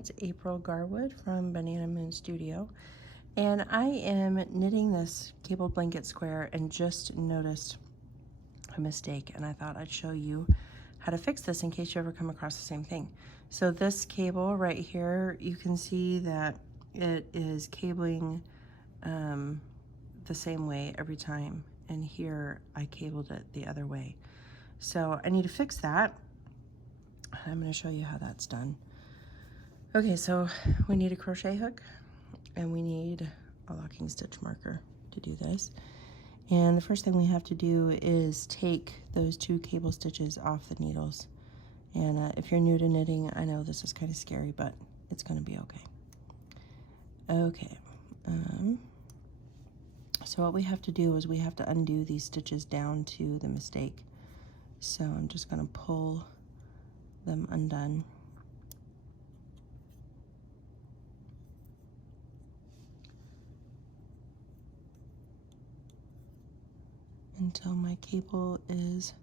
It's April Garwood from Banana Moon Studio, and I am knitting this cabled blanket square and just noticed a mistake, and I thought I'd show you how to fix this in case you ever come across the same thing. So this cable right here, you can see that it is cabling the same way every time, and here I cabled it the other way. So I need to fix that. I'm going to show you how that's done. Okay, so we need a crochet hook and we need a locking stitch marker to do this. And the first thing we have to do is take those 2 cable stitches off the needles. And if you're new to knitting, I know this is kind of scary, but it's going to be okay. Okay, so what we have to do is we have to undo these stitches down to the mistake. So I'm just going to pull them undone. Until my cable is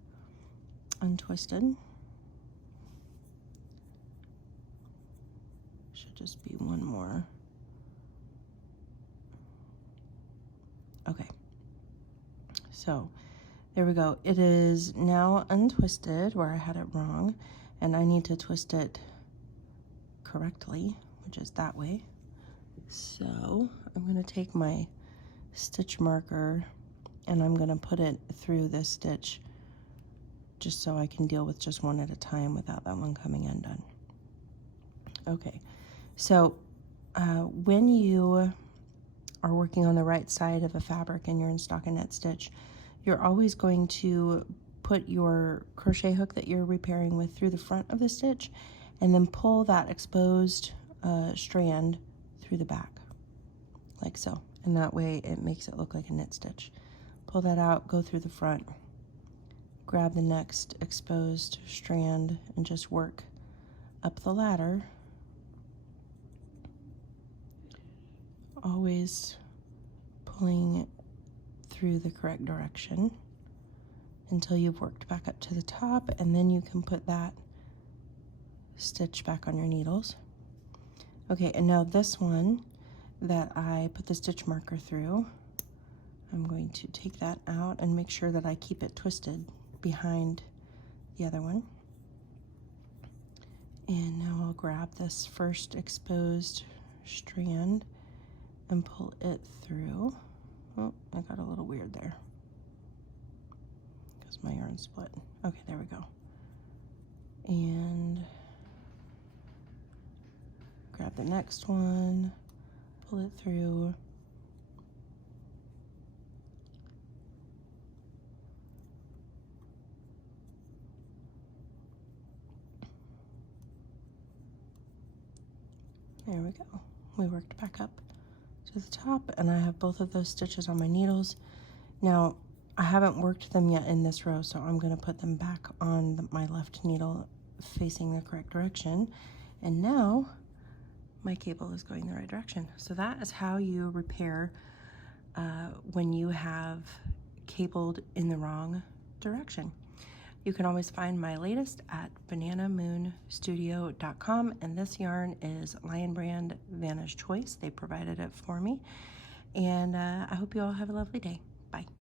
untwisted. Should just be one more. Okay, so there we go. It is now untwisted where I had it wrong, and I need to twist it correctly, which is that way. So I'm going to take my stitch marker and I'm going to put it through this stitch just so I can deal with just one at a time without that one coming undone. Okay, so when you are working on the right side of a fabric and you're in stockinette stitch, you're always going to put your crochet hook that you're repairing with through the front of the stitch and then pull that exposed strand through the back, like so. And that way it makes it look like a knit stitch. Pull that out, go through the front, grab the next exposed strand and just work up the ladder. Always pulling it through the correct direction until you've worked back up to the top, and then you can put that stitch back on your needles. Okay, and now this one that I put the stitch marker through, I'm going to take that out and make sure that I keep it twisted behind the other one. And now I'll grab this first exposed strand and pull it through. Oh, I got a little weird there because my yarn split. Okay, there we go. And grab the next one, pull it through. There we go. We worked back up to the top, and I have both of those stitches on my needles. Now, I haven't worked them yet in this row, so I'm going to put them back on my left needle facing the correct direction. And now my cable is going the right direction. So that is how you repair when you have cabled in the wrong direction. You can always find my latest at bananamoonstudio.com, and this yarn is Lion Brand Vanna's Choice. They provided it for me, and I hope you all have a lovely day. Bye.